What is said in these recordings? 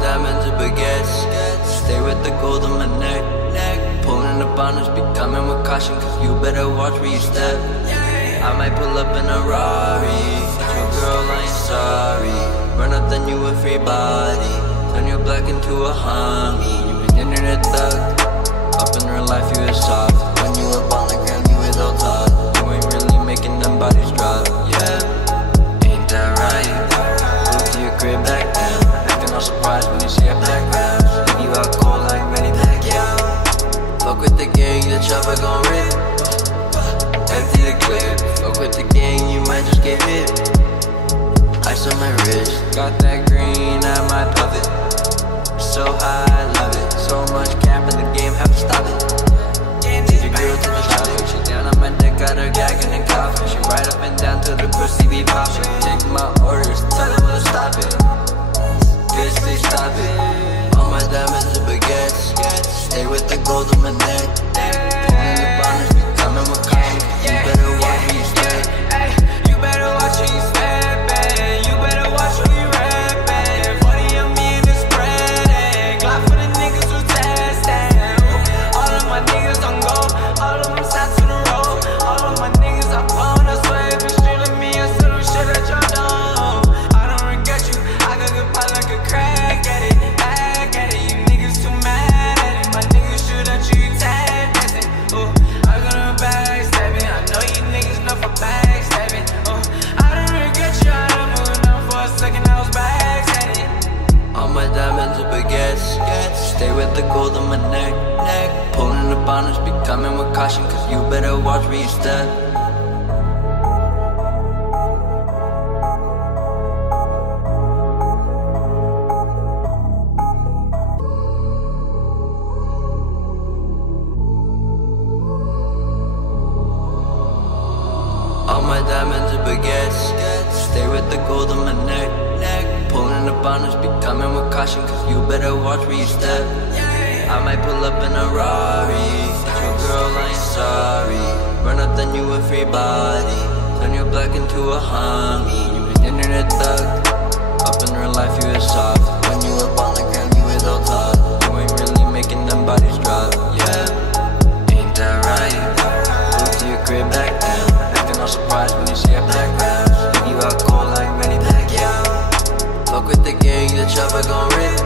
diamonds and baguettes. Stay with the gold on my neck. Pulling up on us, be coming with caution, cause you better watch where you step. I might pull up in a Rari. Your girl, I ain't sorry. Run up then you a free body. Turn your black into a homie. You an internet thug. Up in real life you is soft. When you up on the ground you is all talk. You ain't really making them bodies drop. Yeah, ain't that right? Move to your crib back down. Acting all surprised when you see a background. Leave you out cold like Manny Pacquiao. Fuck with the gang, the chopper gon' rip. Empty the clip. Fuck with the gang, you might just get hit. Ice on my wrist. Got that green, I might puff it. So high, I love it. So much camp in the game, have to stop it. Take your girl to the topic. She down on my dick, got her gagging and coughing. She right up and down till the pussy be popping. Take my orders, tell them to stop it. Bitch, they stop it. All my diamonds and baguettes. Stay with the gold on my neck. Pulling the bonus, be coming with caution. You better watch where you step. You better watch where you step, man. You better watch where you rapping. 40 on me in the spread. Glock for the niggas who testing. All of my niggas on go. All of them sat to the road. All of my niggas are phone. I swear if you stealing me, I still do shit at your door. I don't regret you. I got good pot like a crack at it. Back at it. You niggas too mad at it. My niggas shoot at you, tag dancing. I got a backstabbing. I know you niggas know for backstabbing. I don't regret you. I done moved on for a second. I was backstabbing. All my diamonds and baguettes. Stay with the gold on my neck. Pulling up on us, be coming with caution, cause you better watch where you step. All my diamonds and baguettes. Stay with the gold on my neck. Pulling up on us, be coming with caution, cause you better watch where you step. I might pull up in a Rari. Your girl, I ain't sorry. Run up then you a free body. Turn your black into a homie. You an internet thug. Up in real life you is soft. When you up on the ground you is all talk. You ain't really making them bodies drop. Yeah, ain't that right? Move to your crib back down. Acting all surprised when you see a background. Leave you out cold like Manny Pacquiao. Fuck with the gang, the chopper gon' rip.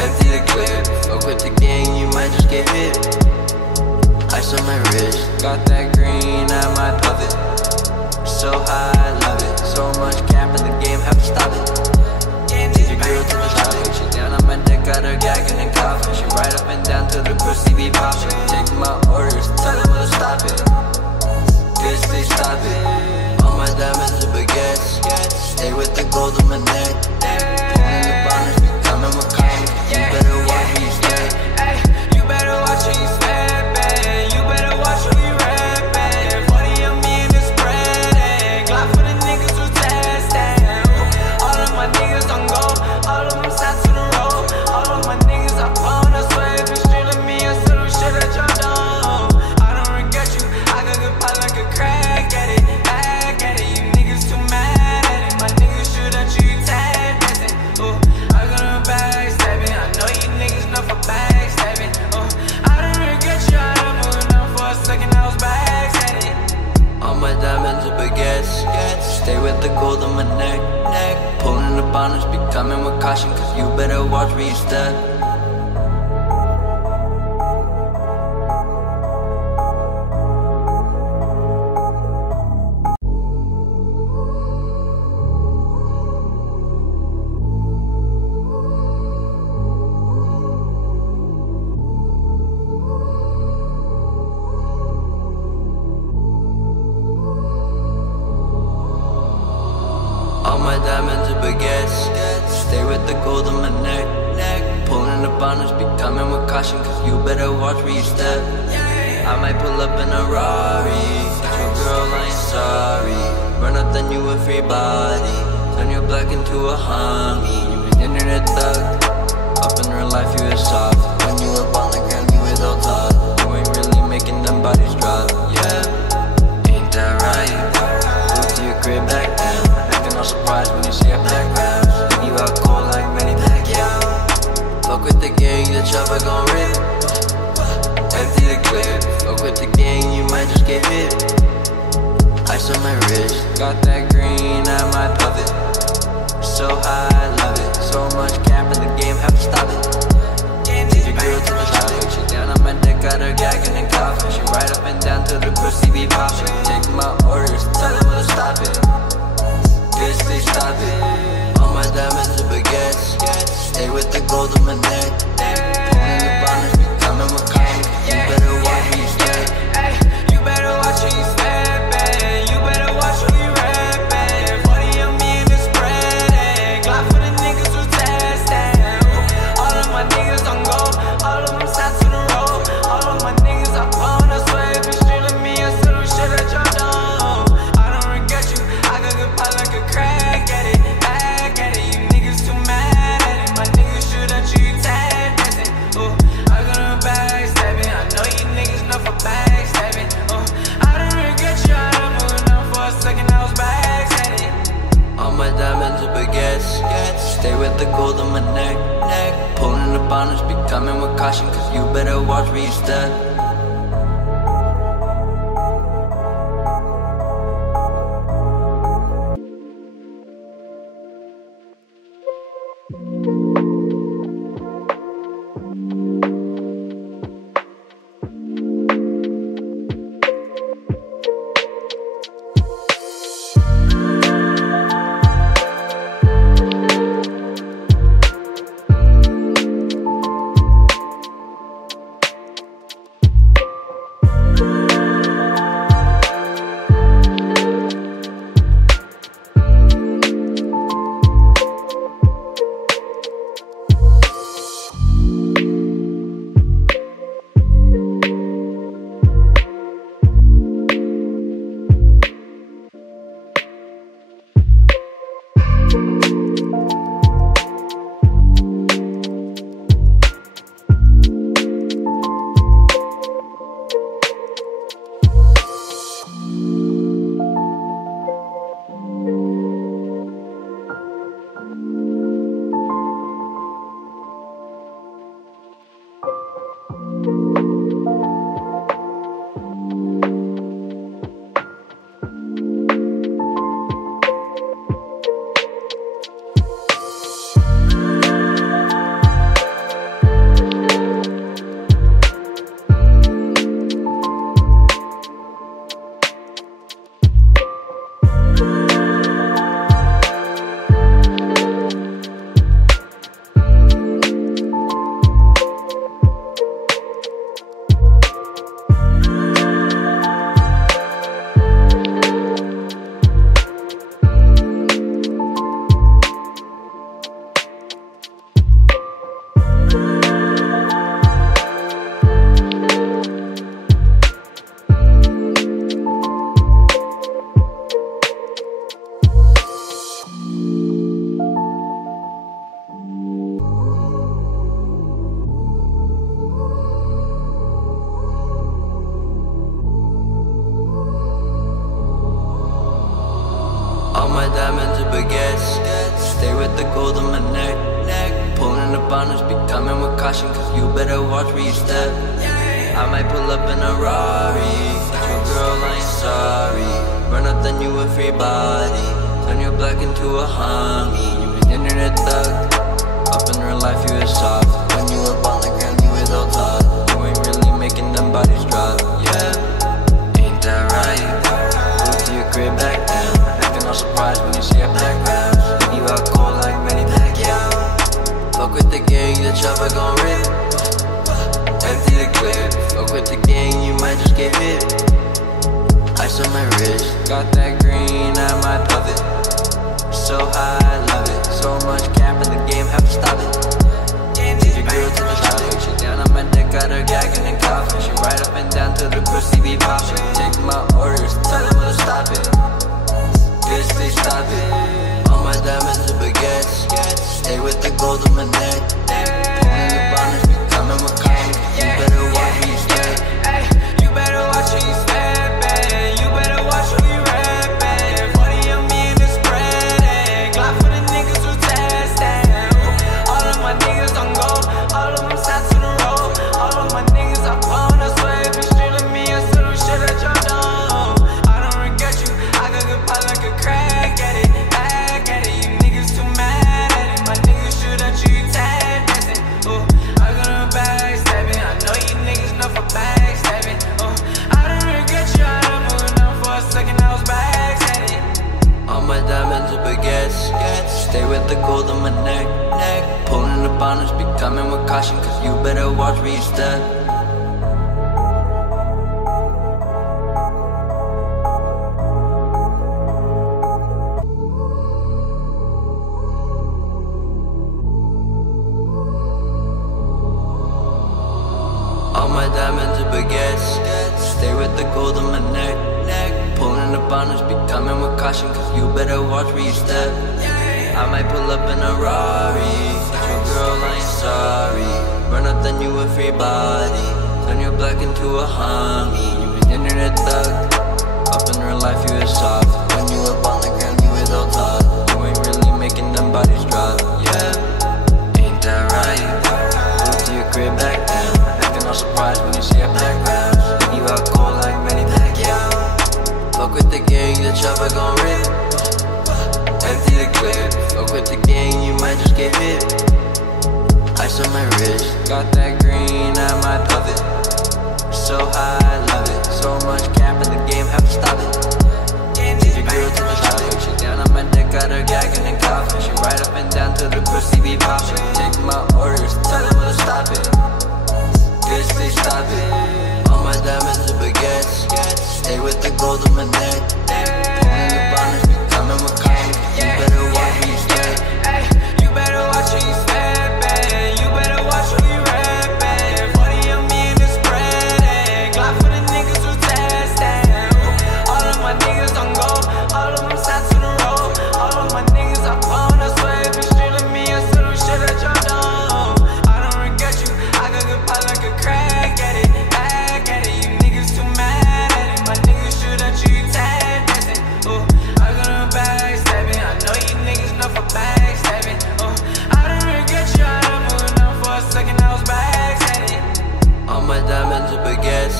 Empty the clip. Fuck with the gang, you might just get hit. Ice on my wrist. Got that green, I might puff it. So high, I love it. So much camp in the game, have to stop it. Take your girl to the topic. She down on my dick, got her gagging and coughing. She right up and down till the pussy be popping. Take my orders, tell them to stop it. Bitch, they stop it. All my diamonds and baguettes. Stay with the gold on my neck. Pulling the bonus, be coming with caution. You better watch where you step. You better watch where you step, man. You better watch where you rapping. 40 on me in the spread. Glock for the niggas who testing. All of my niggas on go. All of them sat to the road. All of my niggas are phone. I swear if you stealing me, I still do shit at your door. I don't regret you. I got good pot like a crack at it. Back at it. You niggas too mad at it. My niggas shoot at you, tag dancing. I got a backstabbing. I know you niggas know for backstabbing. I don't regret you. I done moved on for a second. I was backstabbing. All my diamonds and baguettes. Stay with the gold on my neck. Pulling up on us, be coming with caution, cause you better watch where you step. All my diamonds and baguettes. Stay with the gold on my neck. Pulling up on us, be coming with caution, cause you better watch where you step. I might pull up in a Rari. Your girl, I ain't sorry. Run up then you a free body. Turn your black into a homie. You an internet thug. Up in real life you is soft. When you up on the ground you is all talk. You ain't really making them bodies drop. Yeah, ain't that right? Move to your crib back down. Acting all surprised when you see a background. Leave you out cold like Manny Pacquiao. Ice on my wrist, got that green at my puppet. So high, I love it. So much cap in the game, have to stop it. Take your girl to the topic. She down on my dick, got her gagging and coughing. She right up and down till the pussy be popping. Take my orders, tell them to stop it. Bitch, they stop it. All my diamonds are baguettes. Stay with the gold on my neck. Pulling the bonus, be coming with caution. You better watch where you stay. You better watch who you steppin'. You better watch who you rappin'. 40 on me in the spread. Glock for the niggas who testin'. All of my niggas on go. All of them sat to the road. All of my niggas are phone. I swear if you stealin' me, I still do shit at your door. I don't regret you. I got good pop like a crack at it. Back at it. You niggas too mad at it. My niggas shoot at you, you tag dancing. I got a backstabbing. I know you niggas know for backstabbing. I don't regret you. I done moving on for a second. I was back at it. All my diamonds are baguettes. Stay with the gold on my neck. Pulling the bonus, be coming with caution. Cause you better watch where you step. Diamonds are baguettes. Stay with the gold on my neck. Pulling the bonus, be coming with caution. Cause you better watch where you step. I might pull up in a Rari. Your girl, I ain't sorry. Run up then you a free body. Turn your black into a homie. You an internet thug. Up in real life you is soft. When you up on the ground you is all tough. You ain't really making them bodies drop. Yeah, ain't that right? Look to your crib back down. No surprise when you see a black round. Leave you out cold like Manny Pacquiao. Fuck with the gang, the chopper gon' rip. Empty the clip. Fuck with the gang, you might just get hit. Ice on my wrist, got that green at my puppet. So high, I love it. So much cap in the game, have to stop it. Take your girl to the topic. She down on my dick, got her gagging and coughing. She right up and down till the pussy be popping. Take my orders, tell them to stop it. Bitch, they stop it. All my diamonds are baguettes. Stay with the gold on my neck. Pulling the bonus, be coming with caution. You better watch where you stay. You better watch who you steppin'. You better watch who you rappin'. 40 on me in the spread. Glock for the niggas who testin'. All of my niggas on go. All of them sat to the road. All of my niggas are phone. I swear if you stealin' me, I still do shit at your door. I don't regret you. the gold on my neck. Pulling up on us, be coming with caution, cause you better watch where you step. All my diamonds are baguettes. Stay with the gold on my neck. Pulling up on us, be coming with caution, cause you better watch where you step. I might pull up in a Rari. True girl, I ain't sorry. Run up then you a free body. Turn your black into a homie. You an internet thug. Up in real life you is soft. When you up on the ground you is all tough. You ain't really making them bodies drop. Yeah, ain't that right? Move to your crib back down. Acting all surprised when you see a background. You out cold like many Pacquiao. Fuck with the gang, the chopper gon' rip. Empty the clip. Fuck with the gang, you might just get hit. Ice on my wrist. Got that green, I might love it. So high, I love it. So much cap in the game, have to stop it. Leave your girl to the topic. She down on my neck, got her gagging and coughing. She right up and down till the pussy be popping. Take my orders, tell them to stop it. Bitch, they stop it. All my diamonds are baguettes. Stay with the gold on my neck. Pulling the bonnets, be coming with caution. You better watch where you step. You better watch where you steppin'. You better watch who you reppin'. 40 on me and it's spreading. Glock for the niggas who testin'. All of my niggas on go. All of them sat to the road. All of my niggas are phone. I swear if you street me, I still do shit that y'all don't. I don't regret you. I got good pot like a crack at it. Back at it. You niggas too mad at it. My niggas shoot at you, tag dancing. Ooh, I got a backstabbing. I know you niggas know for backstabbing. Ooh, I don't regret you. I done moving on for a second. I was backstabbing. All my diamonds are baguettes.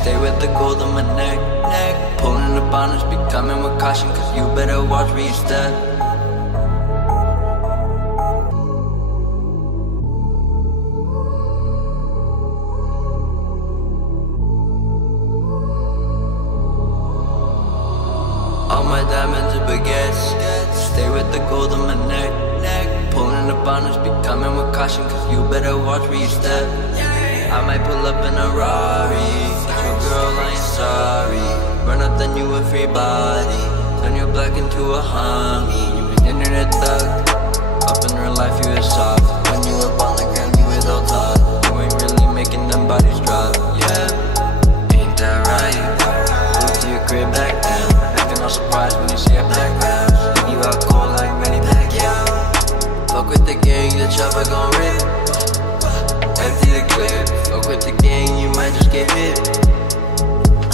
Stay with the gold on my neck. Pulling up on us, be coming with caution, cause you better watch where you step. All my diamonds are baguettes. Stay with the gold on my neck. Pulling up on us, be coming with caution, cause you better watch where you step. I might pull up in a Rari. True girl, I ain't sorry. Run up then you a free body. Turn your black into a homie. You an internet thug. Up in real life you is soft. When you up on the ground you is all tough. You ain't really making them bodies drop. Yeah, ain't that right? Move to your crib back down. Acting all surprised when you see a background. You out cold like many Pacquiao. Fuck with the gang, the chopper gon' rip. Empty the clip. Fuck with the gang, you might just get hit.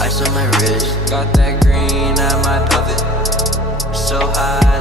Ice on my wrist. Got that green, I might love it. So high,